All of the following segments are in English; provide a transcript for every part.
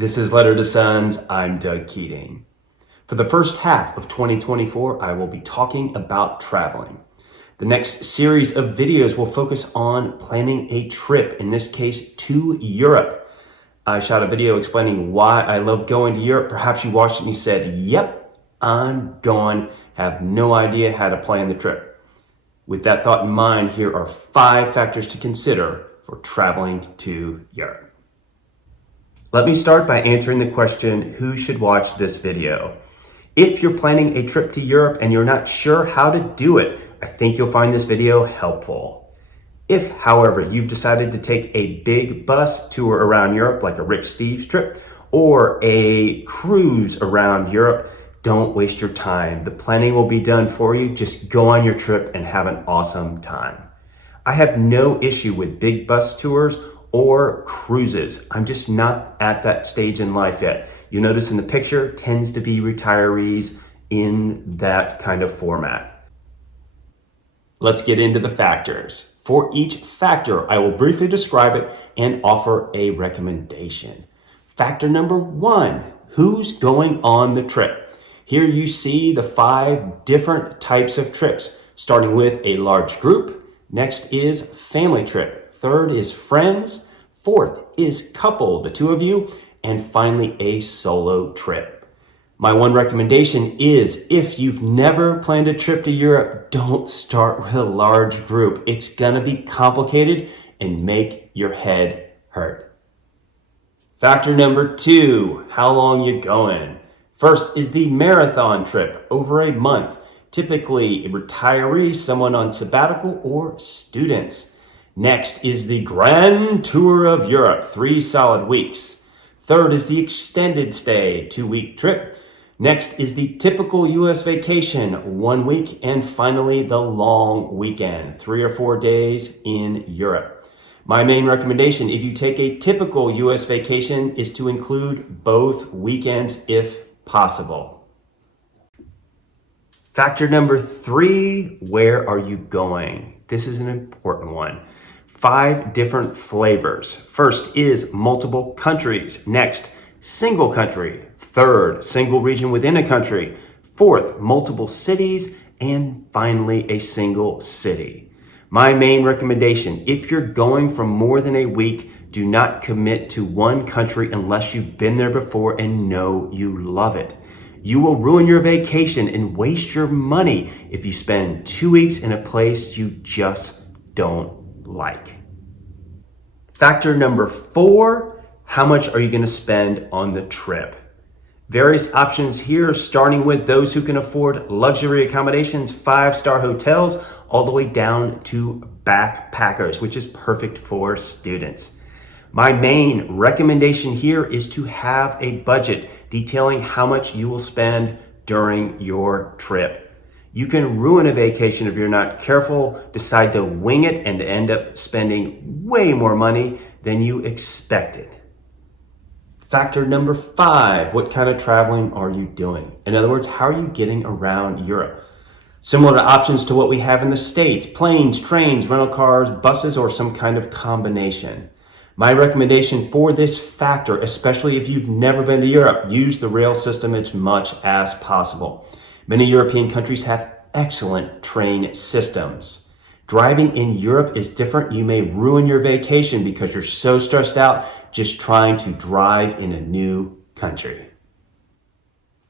This is Letter to Sons. I'm Doug Keating. For the first half of 2024, I will be talking about traveling. The next series of videos will focus on planning a trip, in this case to Europe. I shot a video explaining why I love going to Europe. Perhaps you watched it and you said, yep, I'm going, have no idea how to plan the trip. With that thought in mind, here are 5 factors to consider for traveling to Europe. Let me start by answering the question, who should watch this video? If you're planning a trip to Europe and you're not sure how to do it, I think you'll find this video helpful. If, however, you've decided to take a big bus tour around Europe, like a Rich Steve's trip, or a cruise around Europe, don't waste your time. The planning will be done for you. Just go on your trip and have an awesome time. I have no issue with big bus tours or cruises. I'm just not at that stage in life yet. You notice in the picture, tends to be retirees in that kind of format. Let's get into the factors. For each factor, I will briefly describe it and offer a recommendation. Factor number 1, who's going on the trip? Here you see the 5 different types of trips, starting with a large group. Next is family trip. 3rd is friends. 4th is couple, the 2 of you. And finally, a solo trip. My one recommendation is, if you've never planned a trip to Europe, don't start with a large group. It's gonna be complicated and make your head hurt. Factor number 2, how long you going? First is the marathon trip, over a month. Typically a retiree, someone on sabbatical, or students. Next is the Grand Tour of Europe, 3 solid weeks. 3rd is the extended stay, 2-week trip. Next is the typical US vacation, 1 week. And finally, the long weekend, 3 or 4 days in Europe. My main recommendation, if you take a typical US vacation, is to include both weekends if possible. Factor number 3, where are you going? This is an important one. 5 different flavors. First is multiple countries. Next, single country. 3rd, single region within a country. 4th, multiple cities. And finally, a single city. My main recommendation, if you're going for more than a week, do not commit to one country unless you've been there before and know you love it. You will ruin your vacation and waste your money if you spend 2 weeks in a place you just don't like. Factor number 4, how much are you going to spend on the trip? Various options here, starting with those who can afford luxury accommodations, 5-star hotels, all the way down to backpackers, which is perfect for students. My main recommendation here is to have a budget detailing how much you will spend during your trip. You can ruin a vacation if you're not careful, decide to wing it, and end up spending way more money than you expected. Factor number 5, what kind of traveling are you doing? In other words, how are you getting around Europe? Similar to options to what we have in the States, planes, trains, rental cars, buses, or some kind of combination. My recommendation for this factor, especially if you've never been to Europe, use the rail system as much as possible. Many European countries have excellent train systems. Driving in Europe is different. You may ruin your vacation because you're so stressed out just trying to drive in a new country.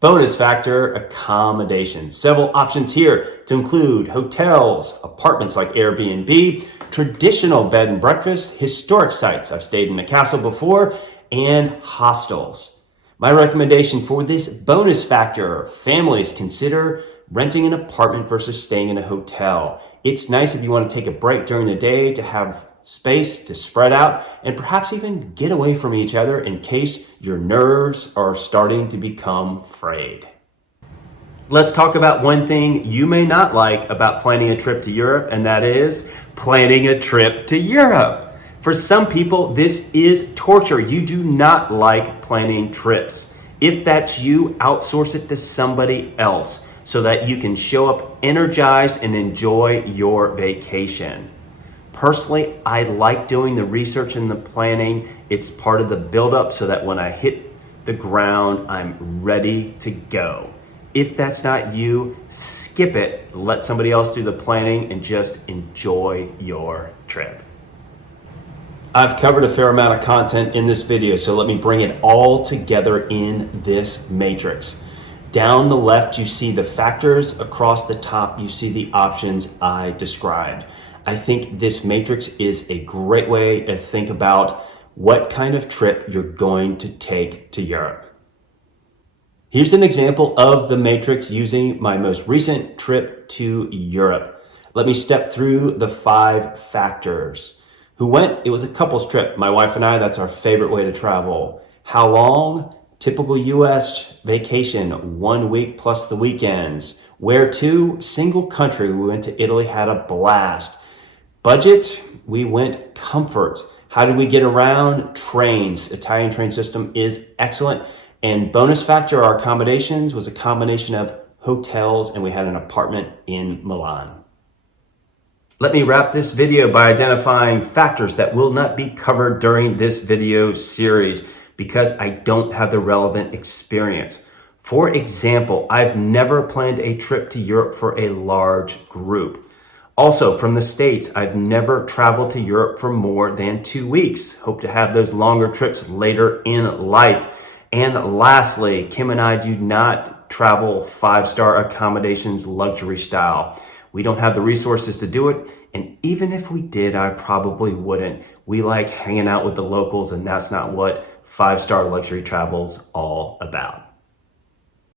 Bonus factor, accommodations. Several options here to include hotels, apartments like Airbnb, traditional bed and breakfast, historic sites. I've stayed in a castle before, and hostels. My recommendation for this bonus factor, families, consider renting an apartment versus staying in a hotel. It's nice if you want to take a break during the day to have space to spread out and perhaps even get away from each other in case your nerves are starting to become frayed. Let's talk about one thing you may not like about planning a trip to Europe, and that is planning a trip to Europe. For some people, this is torture. You do not like planning trips. If that's you, outsource it to somebody else so that you can show up energized and enjoy your vacation. Personally, I like doing the research and the planning. It's part of the buildup so that when I hit the ground. I'm ready to go. If that's not you, skip it, let somebody else do the planning, and just enjoy your trip. I've covered a fair amount of content in this video, so let me bring it all together in this matrix. Down the left, you see the factors. Across the top, you see the options I described. I think this matrix is a great way to think about what kind of trip you're going to take to Europe. Here's an example of the matrix using my most recent trip to Europe. Let me step through the 5 factors. Who went? It was a couple's trip. My wife and I, that's our favorite way to travel. How long? Typical US vacation, 1 week plus the weekends. Where to? Single country. We went to Italy, had a blast. Budget? We went comfort. How did we get around? Trains. Italian train system is excellent. And bonus factor, our accommodations was a combination of hotels, and we had an apartment in Milan. Let me wrap this video by identifying factors that will not be covered during this video series because I don't have the relevant experience. For example, I've never planned a trip to Europe for a large group. Also, from the States, I've never traveled to Europe for more than 2 weeks. Hope to have those longer trips later in life. And lastly, Kim and I do not travel 5-star accommodations luxury style. We don't have the resources to do it. And even if we did, I probably wouldn't. We like hanging out with the locals, and that's not what 5-star luxury travel's all about.